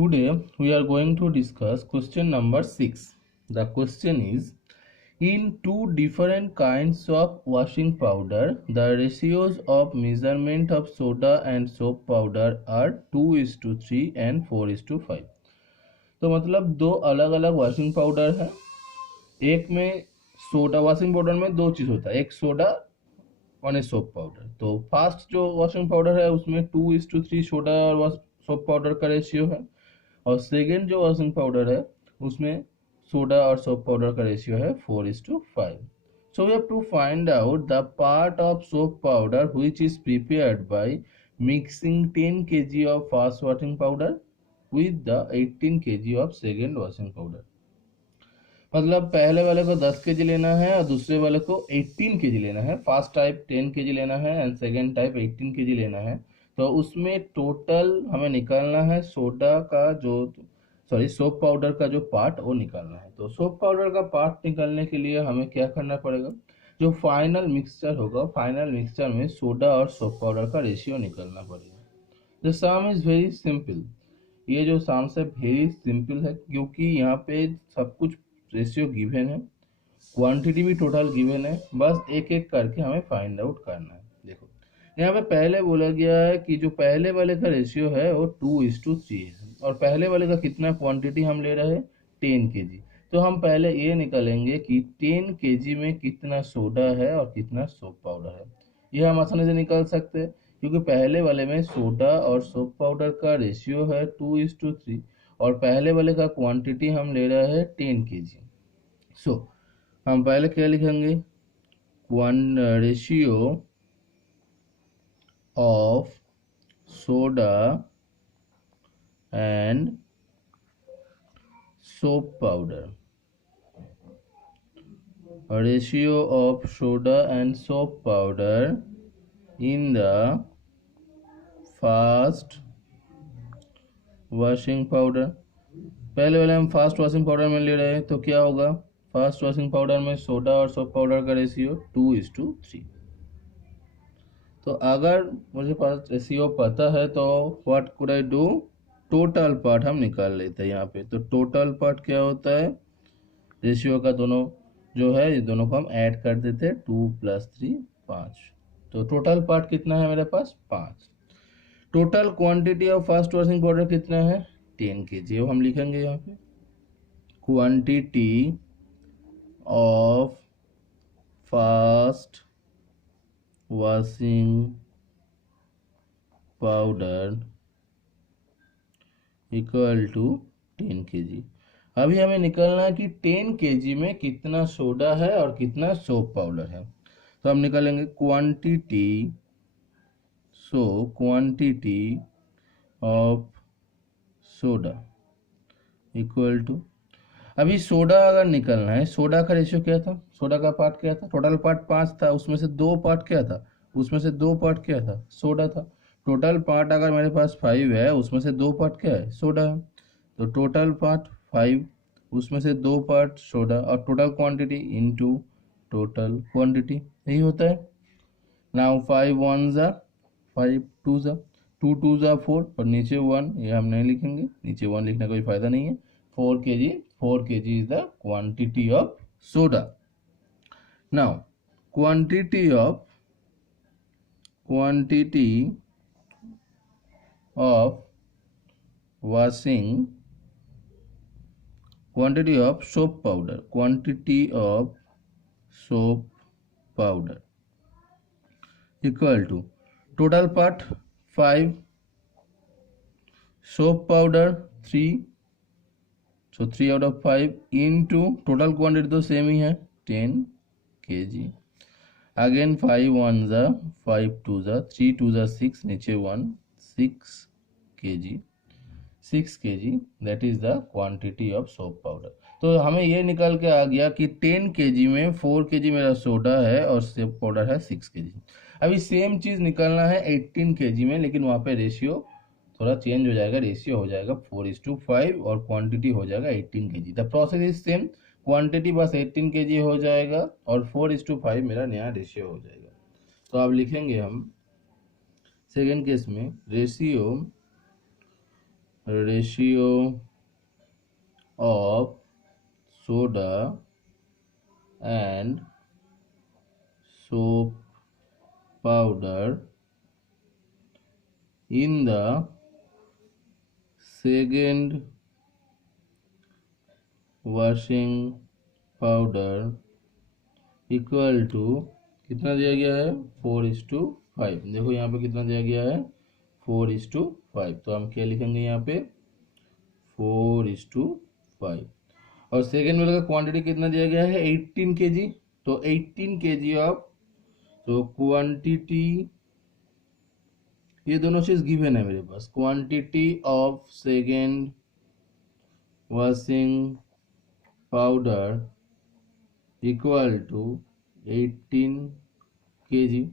Today we are going to discuss question number 6. The question is, in two different kinds of washing powder, the ratios of measurement of soda and soap powder are 2:3 and 4:5. तो मतलब दो अलग अलग washing powder है। एक में soda, washing powder में दो चीज होता है, एक सोडा और एक सोप पाउडर। तो फर्स्ट जो वॉशिंग पाउडर है उसमें 2:3 सोडा और सोप पाउडर का रेशियो है, और सेकेंड जो वॉशिंग पाउडर है उसमें सोडा और सोप पाउडर का रेशियो है 4:5. So we have to find out the part of soap powder which is prepared by mixing 10 kg of first washing powder with the 18 kg of second washing powder. मतलब पहले वाले को 10 kg लेना है और दूसरे वाले को 18 kg लेना है। फर्स्ट टाइप 10 kg लेना है एंड सेकेंड टाइप 18 kg लेना है। तो उसमें टोटल हमें निकालना है सोडा का सोप पाउडर का जो पार्ट वो निकालना है। तो सोप पाउडर का पार्ट निकालने के लिए हमें क्या करना पड़ेगा, जो फाइनल मिक्सचर होगा, फाइनल मिक्सचर में सोडा और सोप पाउडर का रेशियो निकालना पड़ेगा। The some is very simple. ये जो सम है वेरी सिंपल है, क्योंकि यहाँ पे सब कुछ रेशियो गिवन है, क्वांटिटी भी टोटल गिवन है, बस एक एक करके हमें फाइंड आउट करना है। देखो यहाँ पे पहले बोला गया है कि जो पहले वाले का रेशियो है वो 2:3 है, और पहले वाले का कितना क्वांटिटी हम ले रहे हैं 10 kg। तो हम पहले ये निकालेंगे कि 10 kg में कितना सोडा है और कितना सोप पाउडर है। ये हम आसानी से निकाल सकते हैं, क्योंकि पहले वाले में सोडा और सोप पाउडर का रेशियो है 2:3 और पहले वाले का क्वांटिटी हम ले रहे हैं 10 kg। सो हम पहले क्या लिखेंगे, ratio of soda and soap powder, ratio of soda and soap powder in the first washing powder. पहले वाले हम फर्स्ट वॉशिंग पाउडर में ले रहे हैं, तो क्या होगा, फर्स्ट वॉशिंग पाउडर में सोडा और सोप पाउडर का रेशियो 2:3। तो अगर मुझे पास रेशियो पता है तो what could I do, total part हम निकाल लेते हैं यहाँ पे। तो टोटल पार्ट क्या होता है, रेशियो का दोनों जो है ये दोनों को हम ऐड कर देते हैं, 2 + 3 5। तो टोटल पार्ट कितना है मेरे पास 5। Total quantity of first washing powder कितना है 10 kg, वो हम लिखेंगे यहाँ पे, quantity of first washing powder equal to 10 kg। अभी हमें निकालना है कि 10 kg में कितना सोडा है और कितना सोप पाउडर है। तो हम निकालेंगे quantity of soda equal to, अभी सोडा अगर निकलना है, सोडा का रेशियो क्या था, सोडा का पार्ट क्या था, टोटल पार्ट 5 था, उसमें से 2 पार्ट क्या था, उसमें से 2 पार्ट क्या था, सोडा था। टोटल पार्ट अगर मेरे पास 5 है, उसमें से 2 पार्ट क्या है, सोडा है। तो टोटल पार्ट 5, उसमें से 2 पार्ट सोडा, और total quantity into total quantity, यही होता है। नाउ 5 1 ज़ा 5 2 ज़ा 2 2 ज़ा 4, और नीचे 1, ये हम नहीं लिखेंगे, नीचे 1 लिखने का कोई फायदा नहीं है। 4 kg is the quantity of soda. Now quantity of washing, quantity of soap powder equal to total part 5, soap powder 3, so 3 out of 5 into total quantity तो सेम ही है 10 kg। अगेन 5 1 ज़ा 5 2 ज़ा 3 2 ज़ा 6, नीचे 1 6 kg that is the quantity of soap powder. तो हमें ये निकल के आ गया कि 10 kg में 4 kg मेरा सोडा है और सोप पाउडर है 6 kg। अभी सेम चीज़ निकलना है 18 kg में, लेकिन वहाँ पे रेशियो थोड़ा चेंज हो जाएगा, रेशियो हो जाएगा 4:5 और क्वांटिटी हो जाएगा 18 kg। The process is same, quantity बस 18 kg हो जाएगा और 4:5 मेरा नया रेशियो हो जाएगा। तो अब लिखेंगे हम सेकेंड केस में ratio of soda and soap powder in the second washing powder equal to कितना दिया गया है 4:5। देखो यहाँ पे कितना दिया गया है 4:5। तो हम क्या लिखेंगे यहाँ पे 4:5। और सेकेंड वाले का क्वांटिटी कितना दिया गया है 18 kg। तो 18 kg ऑफ, तो क्वांटिटी, ये दोनों चीज गिवन है मेरे पास। Quantity of second washing powder equal to 18 kg।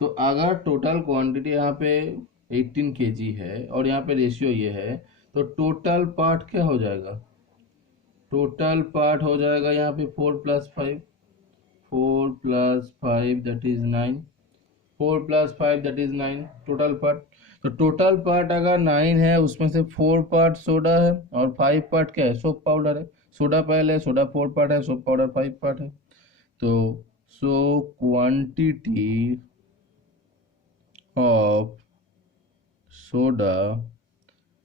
तो अगर टोटल क्वांटिटी यहाँ पे 18 kg है और यहाँ पे रेशियो ये है, तो टोटल पार्ट क्या हो जाएगा, टोटल पार्ट हो जाएगा यहाँ पे 4 + 5, 4 + 5 that is 9, 4 + 5 that is 9 total part. तो टोटल पार्ट अगर 9 है, उसमें से 4 पार्ट सोडा है और 5 पार्ट क्या है, सोप पाउडर है। सोडा पहले, सोडा 4 पार्ट है, सोप पाउडर 5 पार्ट है। तो so quantity of soda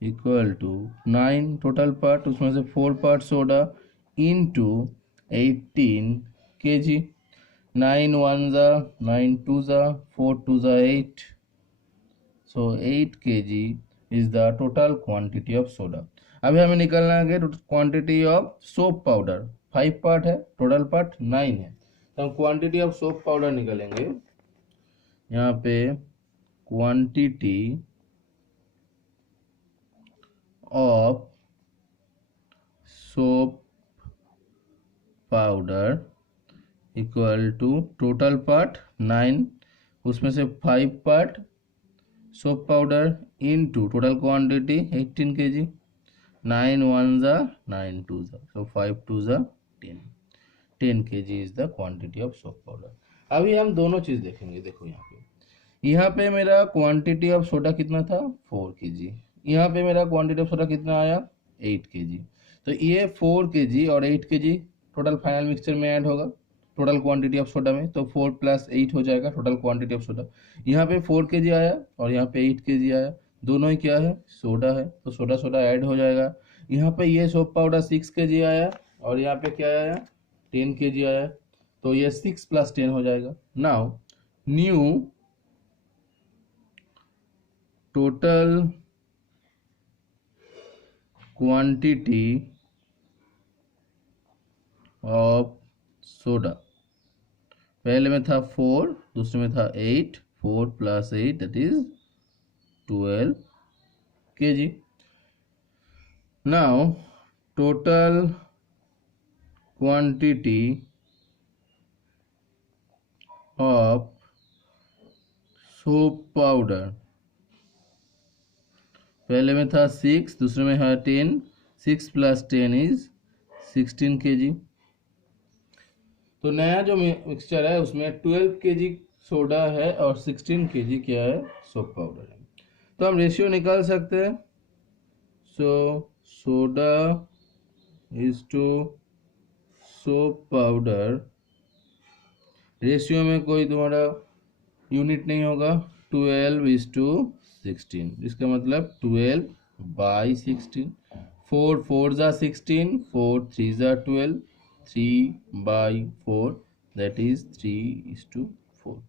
equal to 9 total part, उसमें से 4 पार्ट सोडा इंटू 18 kg। 9 1 जा 9 2 जा 4 2 जा 8। सो 8 kg is the total quantity of soda. अभी हमें निकलना है quantity of soap powder. 5 part है, टोटल पार्ट 9 है, तो हम क्वांटिटी ऑफ सोप पाउडर निकलेंगे। यहाँ पे quantity of soap powder equal to total part 9, उसमें से 5 part soap powder into total quantity 18 kg। 9 1 जा 9 2 जा, so 5 2 जा 10 kg is the quantity of soap powder. अभी हम दोनों चीज देखेंगे। देखो यहाँ पे मेरा क्वांटिटी ऑफ सोडा कितना था 4 kg, यहाँ पे मेरा क्वांटिटी ऑफ सोडा कितना आया 8 kg। तो ये 4 kg और 8 kg टोटल फाइनल मिक्सचर में ऐड होगा टोटल क्वांटिटी ऑफ सोडा में। तो 4 + 8 हो जाएगा टोटल क्वांटिटी ऑफ सोडा। यहाँ पे 4 kg आया और यहाँ पे 8 kg आया, दोनों ही क्या है, सोडा है। तो सोडा सोडा ऐड हो जाएगा। यहाँ पे ये सोप पाउडर 6 kg आया और यहाँ पे क्या आया 10 kg आया, तो ये 6 + 10 हो जाएगा। Now new total quantity of soda, पहले में था 4, दूसरे में था 8, 4 + 8 that is 12 kg। Now total quantity of soap powder, पहले में था 6, दूसरे में है 10, 6 + 10 इज 16 kg। तो नया जो मिक्सचर है उसमें 12 kg सोडा है और 16 kg क्या है, सोप पाउडर है। तो हम रेशियो निकाल सकते हैं। So soda is to soap powder, ratio में कोई तुम्हारा यूनिट नहीं होगा, 12:16। इसका मतलब 12/16। 4 4 जा 16, 4 3 जा 12, 3/4 दैट इज 3:4।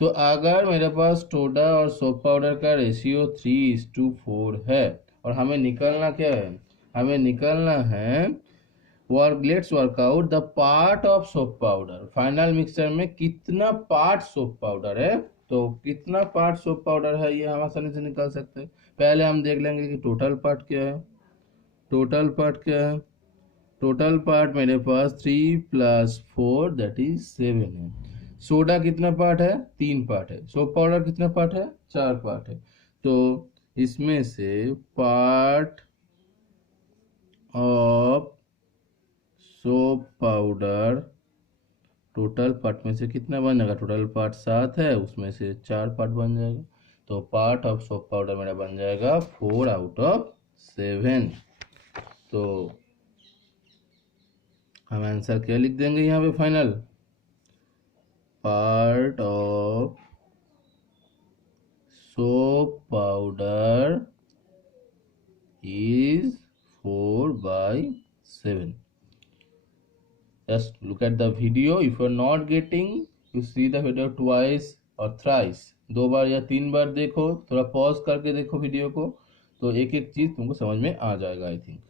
तो अगर मेरे पास सोडा और सोप पाउडर का रेशियो 3:4 है और हमें निकलना क्या है, हमें निकलना है let's work out the part of soap powder. Final mixture में कितना पार्ट सोप पाउडर है, तो कितना पार्ट सोप पाउडर है ये हम आसानी से निकाल सकते हैं। पहले हम देख लेंगे कि टोटल पार्ट क्या है। टोटल पार्ट क्या है, टोटल पार्ट मेरे पास 3 + 4 दैट इज 7 है। सोडा कितना पार्ट है, 3 पार्ट है। सोप पाउडर कितना पार्ट है, 4 पार्ट है। तो इसमें से part of soap powder, total part में से कितना बन जाएगा, टोटल पार्ट 7 है, उसमें से 4 पार्ट बन जाएगा। तो पार्ट ऑफ सोप पाउडर मेरा बन जाएगा 4/7। 7। तो हम आंसर क्या लिख देंगे यहाँ पे final, part of soap powder is 4/7. Just look at the video. If you are not getting, you see the video twice or thrice. 2 बार या 3 बार देखो, थोड़ा पॉज करके देखो वीडियो को, तो एक एक चीज तुमको समझ में आ जाएगा आई थिंक।